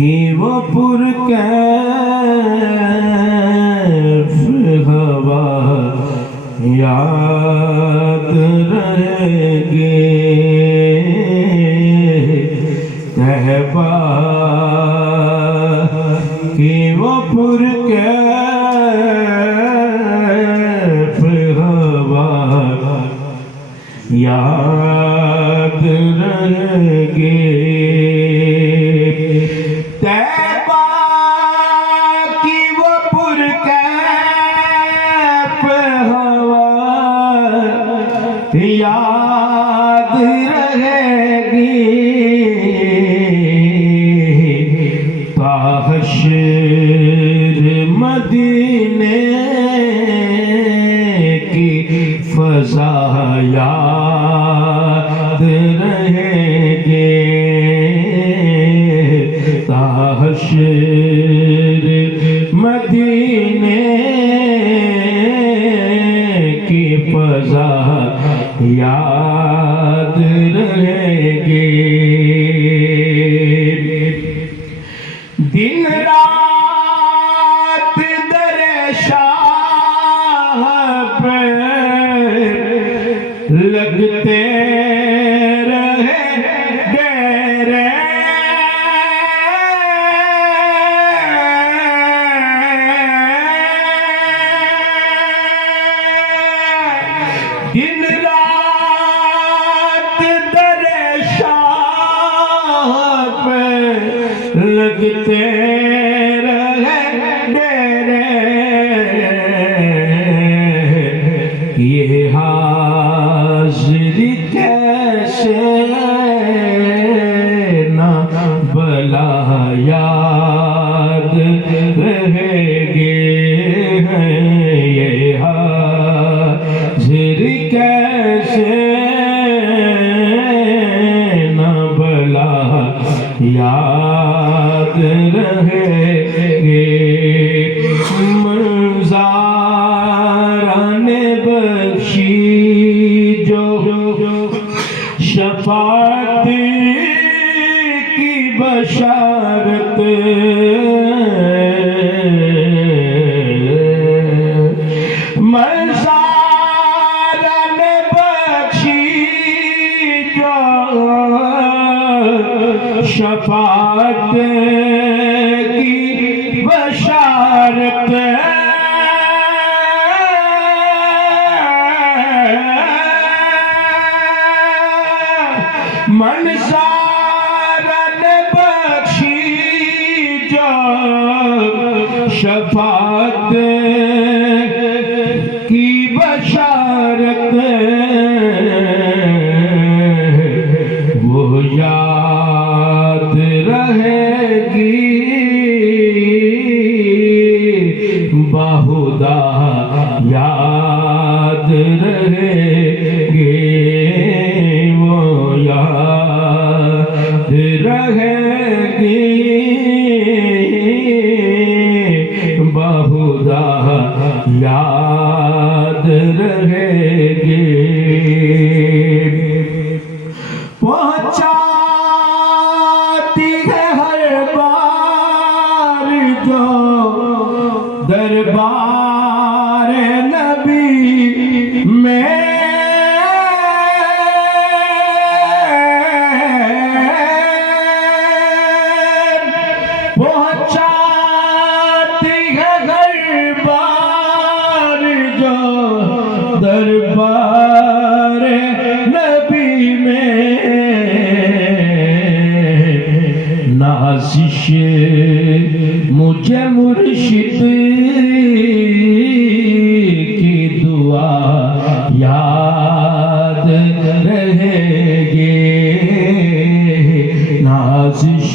कि वो पुरकैफ हवा याद रहेंगे। तहबा कि वो पुरकैफ हवा याद रहेंगे। तैबा की वो पुरकैफ हवा याद रहेगी। ताहशर मदीने की फज़ा याद रहेंगे। ताहशर मदीने की फज़ा याद रहेंगे। दिन रात दरे शाह पे लगते रहे डेरे। दिन रात दरे शाह पे लगते रहे डेरे। ये हाज़िरी कैसे ना भला याद रहेंगे। ये हाज़िरी कैसे ना भला याद रहेंगे। मंज़ारा ने बख्शी जो शफ़ाअत की बशारत। मंज़ारा ने बख्शी जो शफ़ाअत की बशारत। मंज़ारा ने बख्शी जो शफ़ाअत की बशारत। वो याद रहेगी बहुधा याद रहेगी। वो याद रहेगी बहुधा याद रहेगी। पहुँचाती है हर बार जो दरबार नबी में। पहुँचाती है हर बार जो दरबार नबी में। नाज़िश मुझे मुर्शिद की दुआ याद रहेगी। नाज़िश